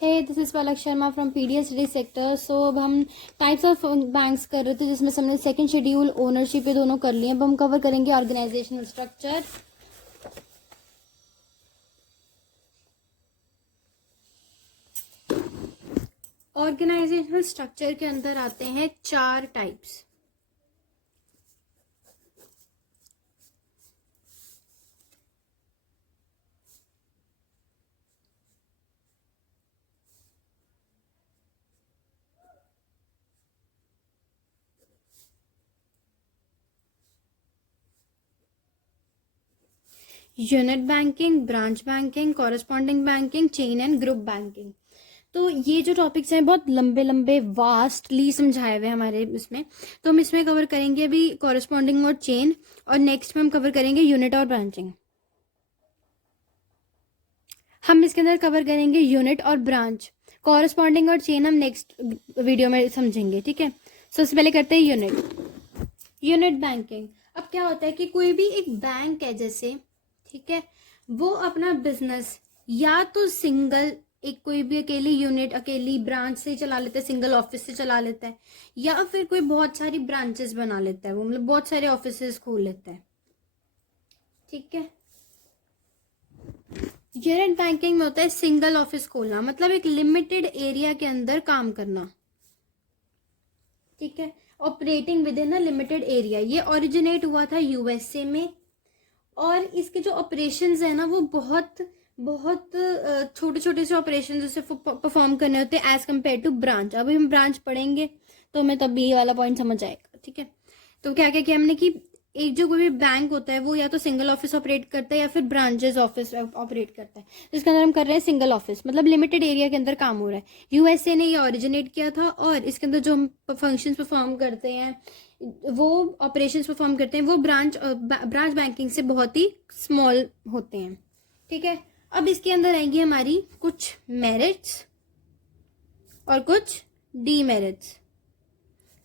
Hey this is Palak Sharma from PDS sector. So अब हम types of banks कर रहे थे, जिसमें से हमने सेकंड शेड्यूल, ओनरशिप, ये दोनों कर लिए। अब हम कवर करेंगे ऑर्गेनाइजेशनल स्ट्रक्चर। ऑर्गेनाइजेशनल स्ट्रक्चर के अंदर आते हैं 4 types. Unit banking, branch banking, corresponding banking, chain and group banking. तो ये जो टॉपिक्स हैं बहुत लंबे लंबे वास्टली समझाए हुए हमारे इसमें। तो हम इसमें कवर करेंगे अभी कॉरेस्पॉन्डिंग और चेन, और नेक्स्ट में हम कवर करेंगे यूनिट और ब्रांचिंग। हम इसके अंदर कवर करेंगे यूनिट और ब्रांच। कॉरेस्पॉन्डिंग और चेन हम नेक्स्ट वीडियो में समझेंगे, ठीक है। सो इससे पहले करते हैं यूनिट बैंकिंग। अब क्या होता है कि कोई भी एक बैंक है जैसे, ठीक है, वो अपना बिजनेस या तो सिंगल एक कोई भी अकेली यूनिट, अकेली ब्रांच से चला लेता है, सिंगल ऑफिस से चला लेता है, या फिर कोई बहुत सारी ब्रांचेस बना लेता है, वो मतलब बहुत सारे ऑफिसेस खोल लेता है, ठीक है। यूनिट बैंकिंग में होता है सिंगल ऑफिस खोलना, मतलब एक लिमिटेड एरिया के अंदर काम करना, ठीक है। Operating with in a limited area. ये ओरिजिनेट हुआ था यूएसए में, और इसके जो ऑपरेशंस है ना वो बहुत बहुत छोटे छोटे से ऑपरेशंस उसे परफॉर्म करने होते हैं एज कम्पेयर टू ब्रांच। अभी हम ब्रांच पढ़ेंगे तो हमें तब ये वाला पॉइंट समझ आएगा, ठीक है। तो क्या क्या किया हमने कि एक जो कोई भी बैंक होता है वो या तो सिंगल ऑफिस ऑपरेट करता है या फिर ब्रांचेस ऑफिस ऑपरेट करता है। तो इसके अंदर हम कर रहे हैं सिंगल ऑफिस, मतलब लिमिटेड एरिया के अंदर काम हो रहा है। यूएसए ने ये ओरिजिनेट किया था, और इसके अंदर जो हम फंक्शंस परफॉर्म करते हैं, वो ऑपरेशंस परफॉर्म करते हैं, वो ब्रांच बैंकिंग से बहुत ही स्मॉल होते हैं, ठीक है। अब इसके अंदर आएंगी हमारी कुछ मेरिट्स और कुछ demerits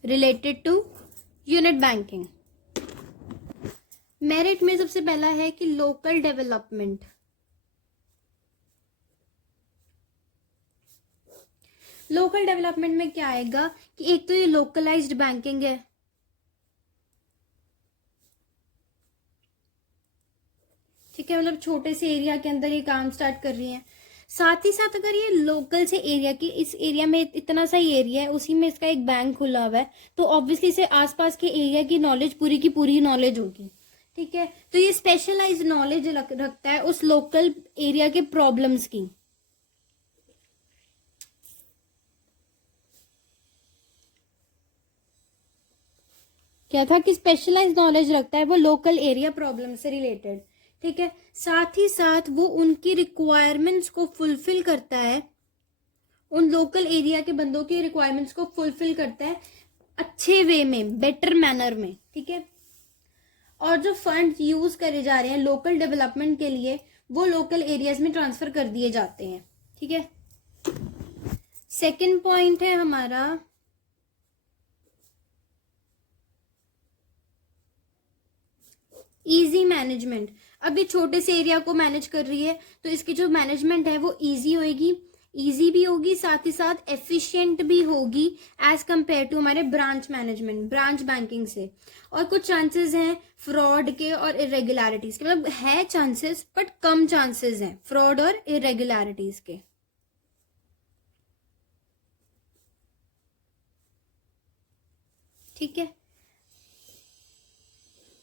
related to unit banking. Merit में सबसे पहला है कि लोकल डेवलपमेंट। लोकल डेवलपमेंट में क्या आएगा कि एक तो ये लोकलाइज्ड बैंकिंग है, ठीक है, मतलब छोटे से एरिया के अंदर ये काम स्टार्ट कर रही है। साथ ही साथ अगर ये लोकल से एरिया की, इस एरिया में इतना सा ही एरिया है, उसी में इसका एक बैंक खुला हुआ है, तो ऑब्वियसली इसे आसपास के एरिया की नॉलेज पूरी की पूरी नॉलेज होगी, ठीक है। तो ये स्पेशलाइज्ड नॉलेज रखता है उस लोकल एरिया के प्रॉब्लम्स की। क्या था कि स्पेशलाइज्ड नॉलेज रखता है वो लोकल एरिया प्रॉब्लम से रिलेटेड, ठीक है। साथ ही साथ वो उनकी रिक्वायरमेंट्स को फुलफिल करता है, उन लोकल एरिया के बंदों की रिक्वायरमेंट्स को फुलफिल करता है अच्छे वे में, बेटर मैनर में, ठीक है। और जो फंड यूज करे जा रहे हैं लोकल डेवलपमेंट के लिए, वो लोकल एरियाज में ट्रांसफर कर दिए जाते हैं, ठीक है। सेकंड पॉइंट है हमारा इजी मैनेजमेंट। अभी छोटे से एरिया को मैनेज कर रही है, तो इसकी जो मैनेजमेंट है वो इजी होगी, इजी भी होगी, साथ ही साथ एफिशिएंट भी होगी एज कंपेयर टू हमारे ब्रांच मैनेजमेंट, ब्रांच बैंकिंग से। और कुछ चांसेस हैं फ्रॉड के और इरेगुलरिटीज के, मतलब है चांसेस बट कम चांसेस हैं फ्रॉड और इरेगुलरिटीज के, ठीक है।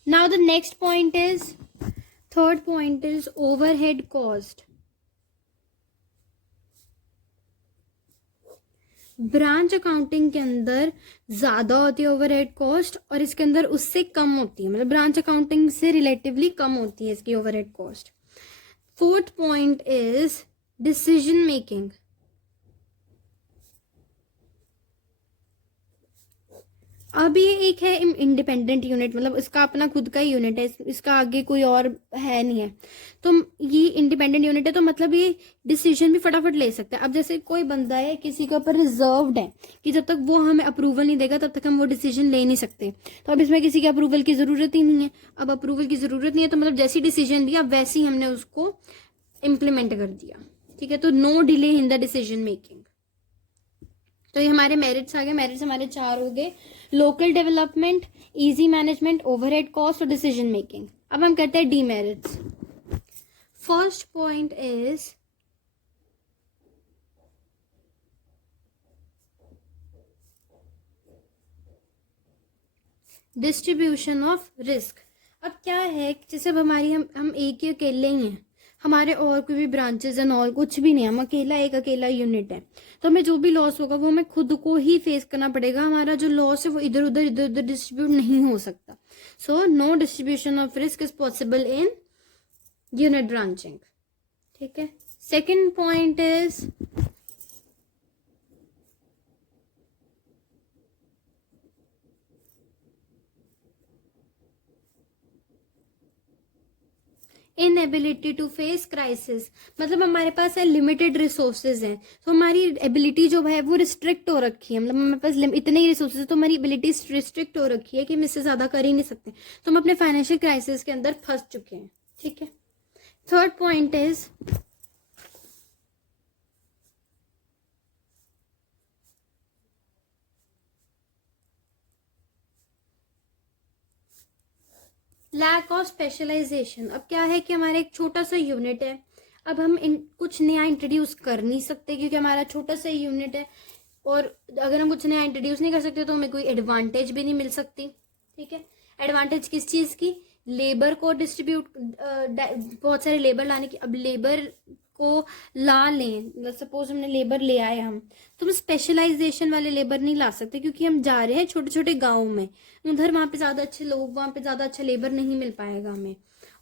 Now the next point is, third point is overhead cost. Branch accounting के अंदर ज्यादा होती है ओवरहेड कॉस्ट, और इसके अंदर उससे कम होती है, मतलब ब्रांच अकाउंटिंग से रिलेटिवली कम होती है इसकी overhead cost. Fourth point is decision making. अब ये एक है इंडिपेंडेंट यूनिट, मतलब इसका अपना खुद का ही यूनिट है, इसका आगे कोई और है नहीं है। तो ये इंडिपेंडेंट यूनिट है, तो मतलब ये डिसीजन भी फटाफट ले सकता है। अब जैसे कोई बंदा है किसी के ऊपर रिजर्व्ड है कि जब तक वो हमें अप्रूवल नहीं देगा तब तक हम वो डिसीजन ले नहीं सकते, तो अब इसमें किसी के अप्रूवल की जरूरत ही नहीं है। अब अप्रूवल की जरूरत नहीं है तो मतलब जैसी डिसीजन लिया वैसे ही हमने उसको इम्प्लीमेंट कर दिया, ठीक है, तो no delay in the decision making. तो ये हमारे मेरिट्स आ गए। मेरिट्स हमारे 4 हो गए, local development, easy management, overhead cost और डिसीजन मेकिंग। अब हम करते हैं demerits. First point is distribution of risk. अब क्या है, जैसे अब हमारी हम एक ही अकेले ही हैं, हमारे और कोई भी ब्रांचेस एंड ऑल कुछ भी नहीं, हम अकेला यूनिट है, तो हमें जो भी लॉस होगा वो हमें खुद को ही फेस करना पड़ेगा। हमारा जो लॉस है वो इधर उधर डिस्ट्रीब्यूट नहीं हो सकता। So no distribution of risk is possible in unit branching. ठीक है, second point is inability to face crisis. मतलब हमारे पास है लिमिटेड रिसोर्सेज हैं, तो हमारी एबिलिटी जो है वो रिस्ट्रिक्ट हो रखी है। मतलब हमारे पास इतने ही रिसोर्सेज, तो हमारी एबिलिटी रिस्ट्रिक्ट हो रखी है कि हम इससे ज्यादा कर ही नहीं सकते, तो हम अपने फाइनेंशियल क्राइसिस के अंदर फंस चुके हैं। ठीक है, third point is lack of specialisation. अब क्या है कि हमारा एक छोटा सा यूनिट है, अब हम कुछ नया इंट्रोड्यूस कर नहीं सकते क्योंकि हमारा छोटा सा यूनिट है, और अगर हम कुछ नया इंट्रोड्यूस नहीं कर सकते तो हमें कोई एडवांटेज भी नहीं मिल सकती। ठीक है, एडवांटेज किस चीज की, लेबर को डिस्ट्रीब्यूट, बहुत सारे लेबर लाने की। अब लेबर को ला लें, सपोज हमने लेबर ले आए हम, तो हम स्पेशलाइजेशन वाले लेबर नहीं ला सकते क्योंकि हम जा रहे हैं छोटे छोटे गाँव में, उधर वहां पे ज्यादा अच्छे लोग, वहां पे ज्यादा अच्छा लेबर नहीं मिल पाएगा हमें।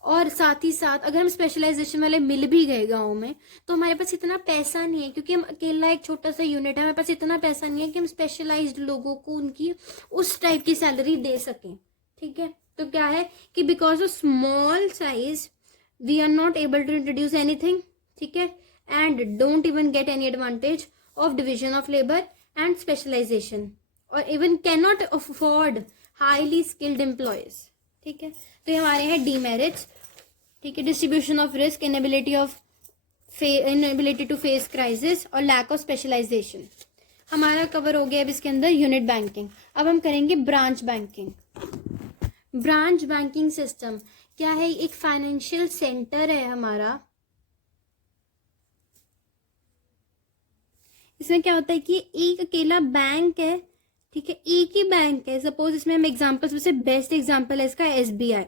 और साथ ही साथ अगर हम स्पेशलाइजेशन वाले मिल भी गए गाँव में, तो हमारे पास इतना पैसा नहीं है क्योंकि हम अकेला एक छोटा सा यूनिट है, हमारे पास इतना पैसा नहीं है कि हम स्पेशलाइज्ड लोगों को उनकी उस टाइप की सैलरी दे सकें। ठीक है, तो क्या है कि because of small size we are not able to introduce anything. ठीक है, and don't even get any advantage of division of labour and specialisation, और even can not afford highly skilled employees. ठीक है, तो ये हमारे हैं डीमेरिट्स। ठीक है, distribution of risk, inability to face crisis और लैक ऑफ स्पेशलाइजेशन हमारा कवर हो गया। अब इसके अंदर यूनिट बैंकिंग। अब हम करेंगे branch banking. Branch banking system क्या है, एक फाइनेंशियल सेंटर है हमारा। इसमें क्या होता है कि एक अकेला बैंक है। ठीक है, एक ही बैंक है। सपोज इसमें हम एग्जांपल, सबसे बेस्ट एग्जांपल है इसका एसबीआई।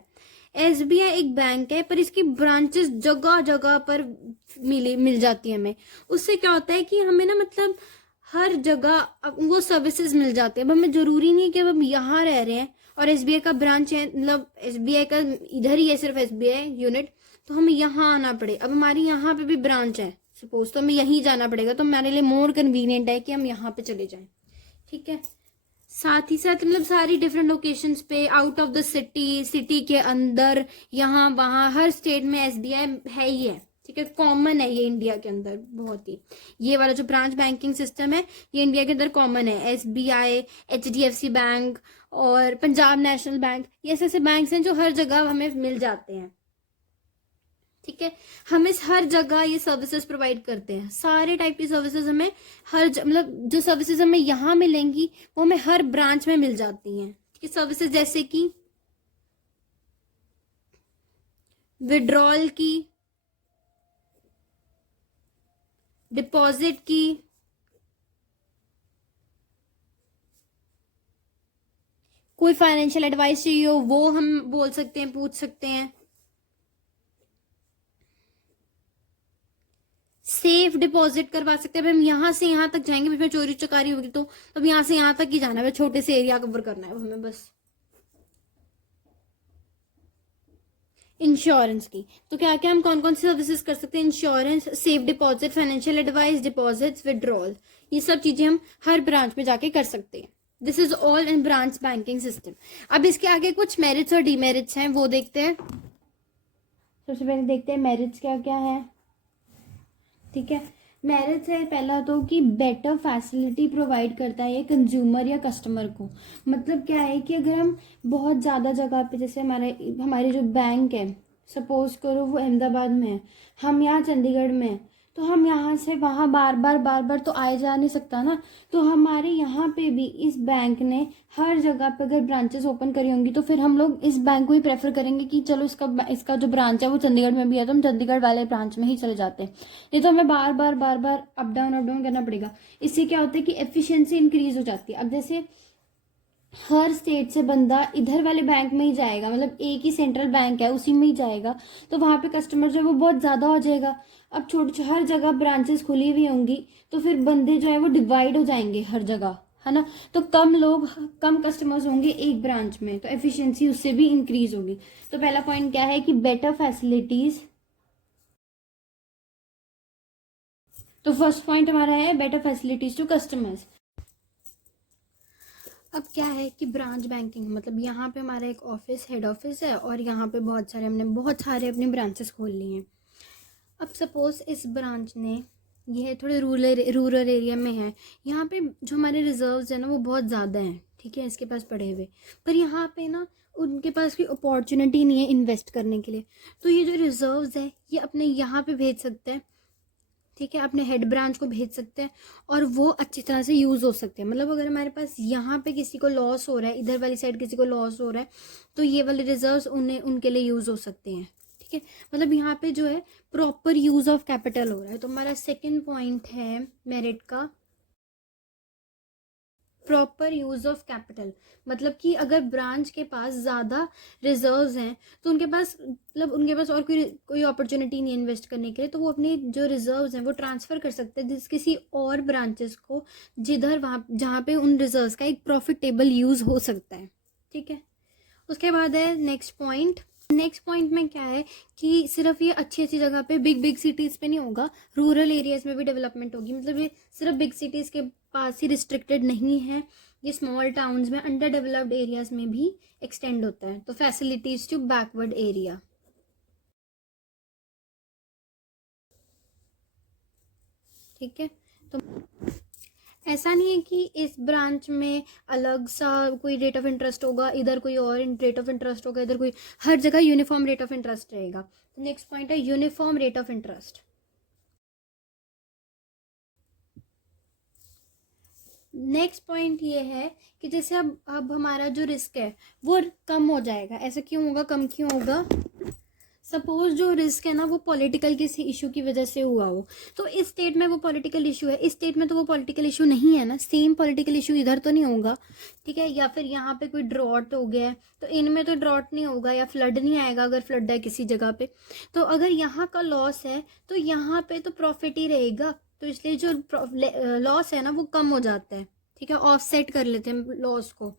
एसबीआई एक बैंक है पर इसकी ब्रांचेस जगह जगह पर मिल जाती है हमें। उससे क्या होता है कि हमें ना, मतलब हर जगह वो सर्विसेज मिल जाती है। अब हमें जरूरी नहीं है कि अब हम यहाँ रह रहे हैं और एसबीआई का ब्रांच है, मतलब एसबीआई का इधर ही है सिर्फ एसबीआई यूनिट, तो हमें यहाँ आना पड़े। अब हमारी यहाँ पे भी ब्रांच है सपोज, तो हमें यहीं जाना पड़ेगा, तो हमारे लिए मोर कन्वीनियंट है कि हम यहाँ पे चले जाएं। ठीक है, साथ ही साथ मतलब सारी डिफरेंट लोकेशंस पे, out of the city, city के अंदर, यहाँ वहाँ, हर स्टेट में एसबीआई है ही है। ठीक है, कॉमन है ये इंडिया के अंदर बहुत ही। ये वाला जो ब्रांच बैंकिंग सिस्टम है ये इंडिया के अंदर कॉमन है। एसबीआई, एचडीएफसी बैंक और पंजाब नेशनल बैंक, ये ऐसे बैंक्स हैं जो हर जगह हमें मिल जाते हैं। ठीक है, हम इस हर जगह ये सर्विसेज प्रोवाइड करते हैं। सारे टाइप की सर्विसेज हमें मतलब जो सर्विसेज हमें यहाँ मिलेंगी वो हमें हर ब्रांच में मिल जाती हैं। ठीक है, सर्विसेज जैसे कि विड्रॉल की, डिपॉजिट की, कोई फाइनेंशियल एडवाइस चाहिए हो वो हम बोल सकते हैं, पूछ सकते हैं। सेफ डिपॉजिट करवा सकते हैं। हम यहाँ से यहाँ तक जाएंगे, फिर चोरी चकारी होगी तो अब यहाँ से यहाँ तक ही जाना है, छोटे से एरिया कवर करना है हमें बस। इंश्योरेंस की, तो क्या क्या हम कौन कौन सी सर्विसेज कर सकते हैं, insurance, safe deposit, financial advice, deposits, withdrawal, ये सब चीजें हम हर ब्रांच में जाके कर सकते हैं। This is all in branch banking system. अब इसके आगे कुछ मेरिट्स और डीमेरिट्स हैं, वो देखते हैं। सबसे पहले देखते हैं मेरिट्स क्या क्या है। ठीक है, मेरिट्स है पहला तो कि बेटर फैसिलिटी प्रोवाइड करता है ये कंज्यूमर या कस्टमर को। मतलब क्या है कि अगर हम बहुत ज़्यादा जगह पे, जैसे हमारे जो बैंक है, सपोज करो वो अहमदाबाद में है, हम यहाँ चंडीगढ़ में हैं, तो हम यहाँ से वहाँ बार बार तो आए जा नहीं सकता ना। तो हमारे यहाँ पे भी इस बैंक ने हर जगह पे अगर ब्रांचेस ओपन करी होंगी तो फिर हम लोग इस बैंक को ही प्रेफर करेंगे कि चलो इसका जो ब्रांच है वो चंडीगढ़ में भी है तो हम चंडीगढ़ वाले ब्रांच में ही चले जाते हैं। नहीं तो हमें बार बार अप डाउन करना पड़ेगा। इससे क्या होता है कि एफिशिएंसी इंक्रीज हो जाती है। अब जैसे हर स्टेट से बंदा इधर वाले बैंक में ही जाएगा, मतलब एक ही सेंट्रल बैंक है उसी में ही जाएगा, तो वहां पे कस्टमर जो है वो बहुत ज़्यादा हो जाएगा। अब छोटे हर जगह ब्रांचेस खुली हुई होंगी तो फिर बंदे जो है वो डिवाइड हो जाएंगे हर जगह, है ना। तो कम कस्टमर्स होंगे एक ब्रांच में, तो एफिशिएंसी उससे भी इंक्रीज होगी। तो पहला पॉइंट क्या है कि बेटर फैसिलिटीज। तो फर्स्ट पॉइंट हमारा है बेटर फैसिलिटीज टू कस्टमर्स। अब क्या है कि ब्रांच बैंकिंग मतलब यहाँ पे हमारा एक हेड ऑफिस है और यहाँ पे हमने बहुत सारे अपने ब्रांचेस खोल लिए हैं। अब सपोज इस ब्रांच ने ये थोड़े रूरल एरिया में है, यहाँ पे जो हमारे रिजर्व्स है ना वो बहुत ज़्यादा हैं, ठीक है, इसके पास पड़े हुए, पर यहाँ पे ना उनके पास कोई अपॉर्चुनिटी नहीं है इन्वेस्ट करने के लिए। तो ये जो रिजर्व्स है ये अपने यहाँ पे भेज सकते हैं, ठीक है, अपने हेड ब्रांच को भेज सकते हैं और वो अच्छी तरह से यूज़ हो सकते हैं। मतलब अगर हमारे पास यहाँ पे किसी को लॉस हो रहा है, इधर वाली साइड किसी को लॉस हो रहा है, तो ये वाले रिजर्व्स उनके लिए यूज़ हो सकते हैं, ठीक है। मतलब यहाँ पे जो है प्रॉपर यूज़ ऑफ कैपिटल हो रहा है। तो हमारा सेकेंड पॉइंट है मेरिट का प्रॉपर यूज ऑफ कैपिटल। मतलब कि अगर ब्रांच के पास ज़्यादा रिजर्व्स हैं तो उनके पास और कोई अपॉर्चुनिटी नहीं इन्वेस्ट करने के लिए, तो वो अपने जो रिजर्व्स हैं वो ट्रांसफ़र कर सकते हैं किसी और ब्रांचेस को वहाँ जहाँ पे उन रिजर्व्स का एक प्रॉफिटेबल यूज़ हो सकता है, ठीक है। उसके बाद है नेक्स्ट पॉइंट में क्या है कि सिर्फ ये अच्छी जगह पे बिग सिटीज़ पे नहीं होगा, रूरल एरियाज़ में भी डेवलपमेंट होगी। मतलब ये सिर्फ बिग सिटीज़ के पास ही रिस्ट्रिक्टेड नहीं है, ये स्मॉल टाउन्स में अंडर डेवलप्ड एरियाज़ में भी एक्सटेंड होता है। तो फैसिलिटीज़ टू बैकवर्ड एरिया, ठीक है। तो ऐसा नहीं है कि इस ब्रांच में अलग सा कोई रेट ऑफ इंटरेस्ट होगा, इधर कोई और रेट ऑफ इंटरेस्ट होगा, इधर कोई, हर जगह यूनिफॉर्म रेट ऑफ इंटरेस्ट रहेगा। नेक्स्ट पॉइंट है uniform rate of interest. Next point ये है कि जैसे अब हमारा जो रिस्क है वो कम हो जाएगा। ऐसा क्यों होगा, कम क्यों होगा? सपोज जो रिस्क है ना वो पॉलिटिकल किसी इशू की वजह से हुआ हो, तो इस स्टेट में वो पॉलिटिकल इशू है, इस स्टेट में तो वो पॉलिटिकल इशू नहीं है ना, सेम पॉलिटिकल इशू इधर तो नहीं होगा, ठीक है। या फिर यहाँ पे कोई ड्रॉट हो गया है तो इनमें तो ड्रॉट नहीं होगा, या फ्लड नहीं आएगा अगर फ्लड है किसी जगह पे। तो अगर यहाँ का लॉस है तो यहाँ पे तो प्रॉफिट ही रहेगा, तो इसलिए जो लॉस है ना वो कम हो जाता है, ठीक है। ऑफसेट कर लेते हैं लॉस को,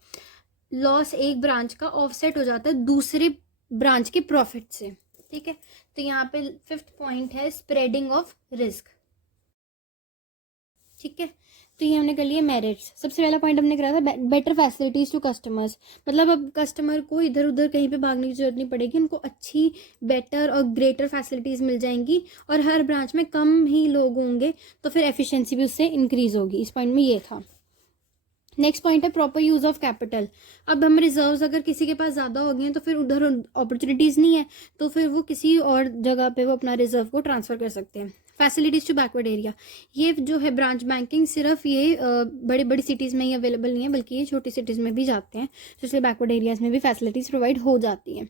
लॉस एक ब्रांच का ऑफसेट हो जाता है दूसरे ब्रांच के प्रॉफिट से, ठीक है। तो यहाँ पे फिफ्थ पॉइंट है स्प्रेडिंग ऑफ रिस्क, ठीक है। तो ये हमने कर लिया मेरिट्स। सबसे पहला पॉइंट हमने करा था बेटर फैसिलिटीज टू कस्टमर्स। मतलब अब कस्टमर को इधर उधर कहीं पे भागने की जरूरत नहीं पड़ेगी, उनको अच्छी बेटर और ग्रेटर फैसिलिटीज मिल जाएंगी और हर ब्रांच में कम ही लोग होंगे, तो फिर एफिशिएंसी भी उससे इंक्रीज होगी। इस पॉइंट में ये था। नेक्स्ट पॉइंट है प्रॉपर यूज ऑफ कैपिटल। अब हम रिजर्व्स अगर किसी के पास ज़्यादा हो गए हैं तो फिर उधर अपॉर्चुनिटीज़ नहीं है, तो फिर वो किसी और जगह पे वो अपना रिजर्व को ट्रांसफ़र कर सकते हैं। फैसिलिटीज़ टू बैकवर्ड एरिया, ये जो है ब्रांच बैंकिंग सिर्फ ये बड़ी बड़ी सिटीज़ में ही अवेलेबल नहीं है, बल्कि ये छोटी सिटीज़ में भी जाते हैं, तो इसलिए बैकवर्ड एरियाज़ में भी फैसिलिटीज़ प्रोवाइड हो जाती हैं।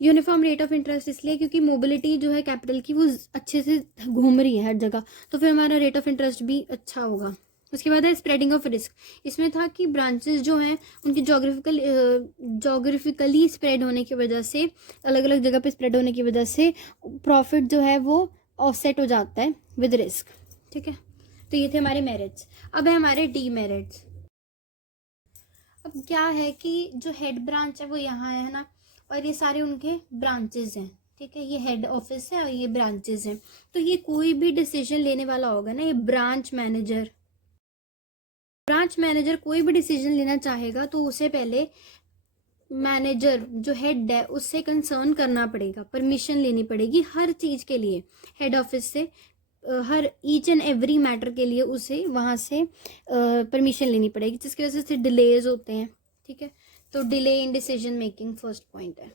यूनिफॉर्म रेट ऑफ इंटरेस्ट इसलिए क्योंकि मोबिलिटी जो है कैपिटल की वो अच्छे से घूम रही है हर जगह, तो फिर हमारा रेट ऑफ इंटरेस्ट भी अच्छा होगा। उसके बाद है स्प्रेडिंग ऑफ रिस्क। इसमें था कि ब्रांचेस जो हैं उनकी जोग्राफिकली स्प्रेड होने की वजह से, अलग अलग जगह पे स्प्रेड होने की वजह से प्रॉफिट जो है वो ऑफसेट हो जाता है विद रिस्क, ठीक है। तो ये थे हमारे मेरिट्स। अब है हमारे डीमेरिट्स। अब क्या है कि जो हेड ब्रांच है वो यहाँ है ना, और ये सारे उनके ब्रांचेस हैं, ठीक है। ये हेड ऑफिस है और ये ब्रांचेस हैं। तो ये कोई भी डिसीजन लेने वाला होगा ना, ये ब्रांच मैनेजर कोई भी डिसीजन लेना चाहेगा तो उसे पहले मैनेजर जो हेड है उससे कंसर्न करना पड़ेगा, परमिशन लेनी पड़ेगी हर चीज़ के लिए हेड ऑफिस से, हर ईच एंड एवरी मैटर के लिए उसे वहाँ से परमिशन लेनी पड़ेगी, जिसकी वजह से डिलेज होते हैं, ठीक है। तो delay in decision making first point है।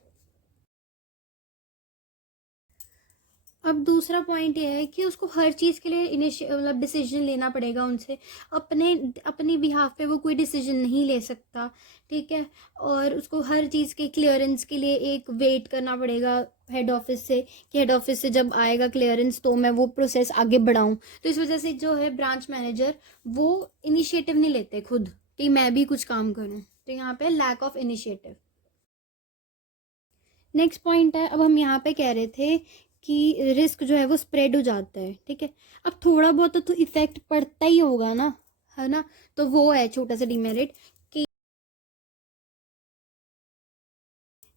अब दूसरा पॉइंट ये है कि उसको हर चीज़ के लिए मतलब डिसीजन लेना पड़ेगा उनसे, अपने अपनी बिहाफ पे वो कोई डिसीजन नहीं ले सकता, ठीक है। और उसको हर चीज़ के क्लियरेंस के लिए एक वेट करना पड़ेगा हेड ऑफिस से, कि हेड ऑफिस से जब आएगा क्लियरेंस तो मैं वो प्रोसेस आगे बढ़ाऊँ। तो इस वजह से जो है ब्रांच मैनेजर वो इनिशिएटिव नहीं लेते खुद कि मैं भी कुछ काम करूँ, तो यहाँ पे lack of initiative. Next point है, अब हम यहाँ पे कह रहे थे कि रिस्क जो है वो स्प्रेड हो जाता है, ठीक है। अब थोड़ा बहुत तो इफेक्ट पड़ता ही होगा ना, है ना। तो वो है छोटा सा डिमेरिट कि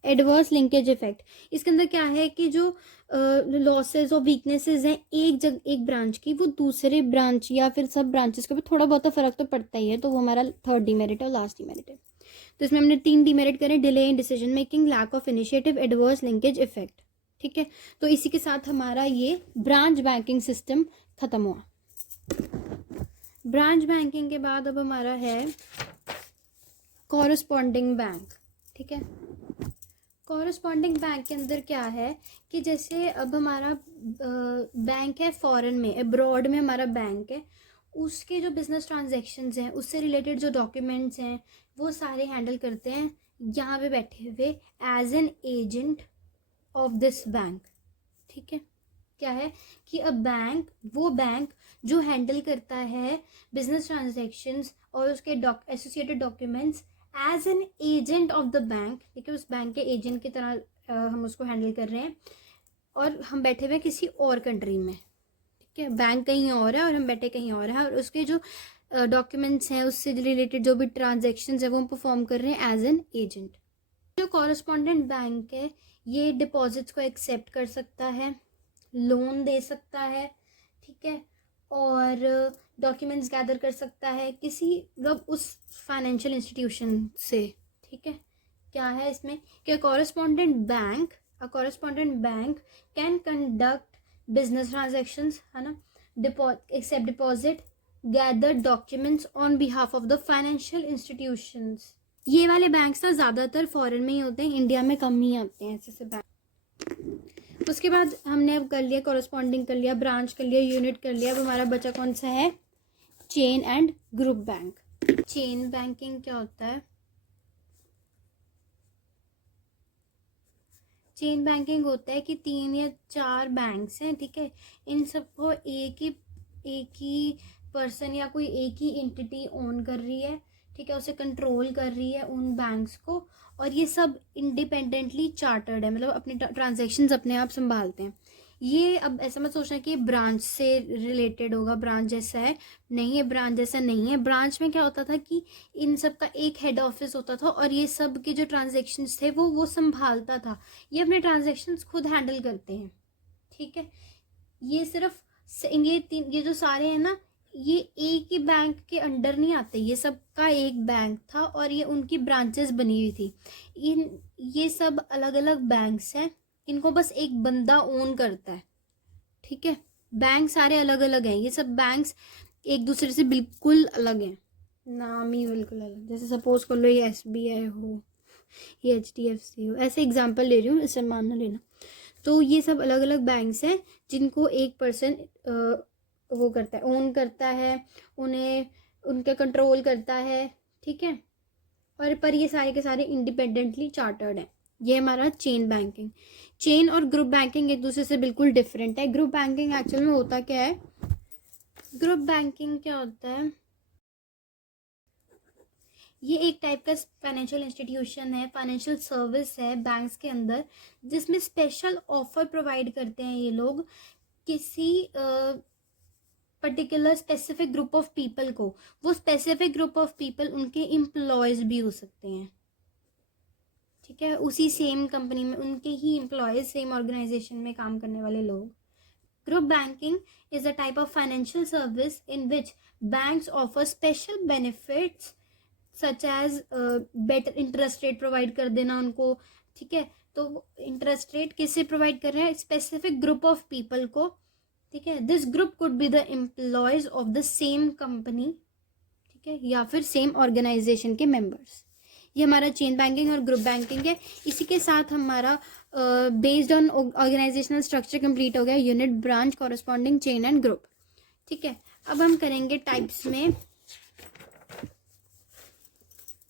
एडवर्स लिंकेज इफेक्ट। इसके अंदर क्या है कि जो लॉसेस और वीकनेसेस हैं एक ब्रांच की, वो दूसरे ब्रांच या फिर सब ब्रांचेस को भी थोड़ा बहुत तो फर्क तो पड़ता ही है। तो वो हमारा थर्ड डिमेरिट और लास्ट डिमेरिट है। तो इसमें हमने 3 डिमेरिट करें, delay in decision making, lack of initiative, adverse linkage effect, ठीक है। तो इसी के साथ हमारा ये ब्रांच बैंकिंग सिस्टम खत्म हुआ। ब्रांच बैंकिंग के बाद अब हमारा है कॉरस्पॉन्डिंग बैंक, ठीक है। कॉरस्पॉन्डिंग बैंक के अंदर क्या है कि जैसे अब हमारा बैंक है फॉरेन में, अब्रॉड में हमारा बैंक है, उसके जो बिजनेस ट्रांजैक्शंस हैं, उससे रिलेटेड जो डॉक्यूमेंट्स हैं, वो सारे हैंडल करते हैं यहाँ पे बैठे हुए as an agent of this bank, ठीक है। क्या है कि अब वो बैंक जो हैंडल करता है बिजनेस ट्रांजैक्शंस और उसके associated documents as an agent of the bank, ठीक है। उस बैंक के एजेंट की तरह हम उसको हैंडल कर रहे हैं, और हम बैठे हुए किसी और कंट्री में, ठीक है। बैंक कहीं और है और हम बैठे कहीं और है, और उसके जो डॉक्यूमेंट्स हैं, उससे रिलेटेड जो भी ट्रांजेक्शन है वो हम परफॉर्म कर रहे हैं एज एन एजेंट। जो कॉरस्पॉन्डेंट बैंक है ये डिपॉजिट्स को एक्सेप्ट कर सकता है, लोन दे सकता है, ठीक है, और डॉक्यूमेंट्स गैदर कर सकता है किसी मतलब उस फाइनेंशियल इंस्टीट्यूशन से, ठीक है। क्या है इसमें कि correspondent bank can conduct business transactions, है ना, except deposit, gather documents on behalf of the financial institutions. ये वाले बैंक्स ना ज़्यादातर फॉरेन में ही होते हैं, इंडिया में कम ही आते हैं ऐसे बैंक। उसके बाद हमने अब कर लिया कॉरस्पॉन्डिंग, कर लिया ब्रांच, कर लिया यूनिट, कर लिया। अब हमारा बचा कौन सा है, chain and group bank. Chain banking क्या होता है, चेन बैंकिंग होता है कि 3 या 4 बैंक्स हैं, ठीक है। इन सबको एक ही पर्सन या कोई एक ही एंटिटी ओन कर रही है, ठीक है, उसे कंट्रोल कर रही है उन बैंक्स को, और ये सब इंडिपेंडेंटली चार्टर्ड है, मतलब अपने ट्रांजैक्शंस अपने आप संभालते हैं। ये अब ऐसा मत सोचना कि ब्रांच से रिलेटेड होगा, ब्रांच जैसा है, नहीं है, ब्रांच जैसा नहीं है। ब्रांच में क्या होता था कि इन सब का एक हेड ऑफिस होता था और ये सब के जो ट्रांजैक्शंस थे वो संभालता था। ये अपने ट्रांजैक्शंस खुद हैंडल करते हैं, ठीक है। ये सिर्फ ये जो सारे हैं ना, ये एक ही बैंक के अंडर नहीं आते, ये सब का एक बैंक था और ये उनकी ब्रांचेस बनी हुई थी। ये सब अलग अलग बैंक्स हैं, इनको बस एक बंदा ओन करता है, ठीक है। बैंक सारे अलग अलग हैं, ये सब बैंक्स एक दूसरे से बिल्कुल अलग हैं, नाम ही बिल्कुल अलग। जैसे सपोज कर लो ये SBI हो, ये HDFC हो, ऐसे एग्जाम्पल ले रही हूँ, इससे मान ना लेना। तो ये सब अलग अलग बैंक्स हैं जिनको एक पर्सन वो करता है, ओन करता है, उन्हें उनका कंट्रोल करता है, ठीक है। और पर ये सारे के सारे इंडिपेंडेंटली चार्टर्ड हैं। ये हमारा चेन बैंकिंग। चेन और ग्रुप बैंकिंग एक दूसरे से बिल्कुल डिफरेंट है। ग्रुप बैंकिंग एक्चुअल में होता क्या है, ग्रुप बैंकिंग क्या होता है, ये एक टाइप का फाइनेंशियल इंस्टीट्यूशन है, फाइनेंशियल सर्विस है बैंक्स के अंदर, जिसमें स्पेशल ऑफर प्रोवाइड करते हैं ये लोग किसी particular specific group of people को। वो स्पेसिफिक ग्रुप ऑफ पीपल उनके एम्प्लॉयज भी हो सकते हैं, ठीक है, उसी सेम कंपनी में उनके ही एम्प्लॉयज, सेम ऑर्गेनाइजेशन में काम करने वाले लोग। Group banking is a type of financial service in which banks offer special benefits such as better interest rate provide कर देना उनको, ठीक है। तो इंटरेस्ट रेट किससे प्रोवाइड कर रहे हैं, स्पेसिफिक ग्रुप ऑफ पीपल को, ठीक है। This group could be the employees of the same company, ठीक है, या फिर सेम ऑर्गेनाइजेशन के मेंबर्स। ये हमारा चेन बैंकिंग और ग्रुप बैंकिंग है। इसी के साथ हमारा based on organisational structure complete हो गया, unit, branch, corresponding, chain and group. ठीक है, अब हम करेंगे टाइप्स में,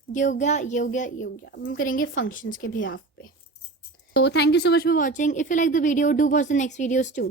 ये हो गया, ये हो गया, ये हो गया। अब हम करेंगे फंक्शंस के बिहाफ पे। So thank you so much for watching. If you like the video, do watch the next videos too.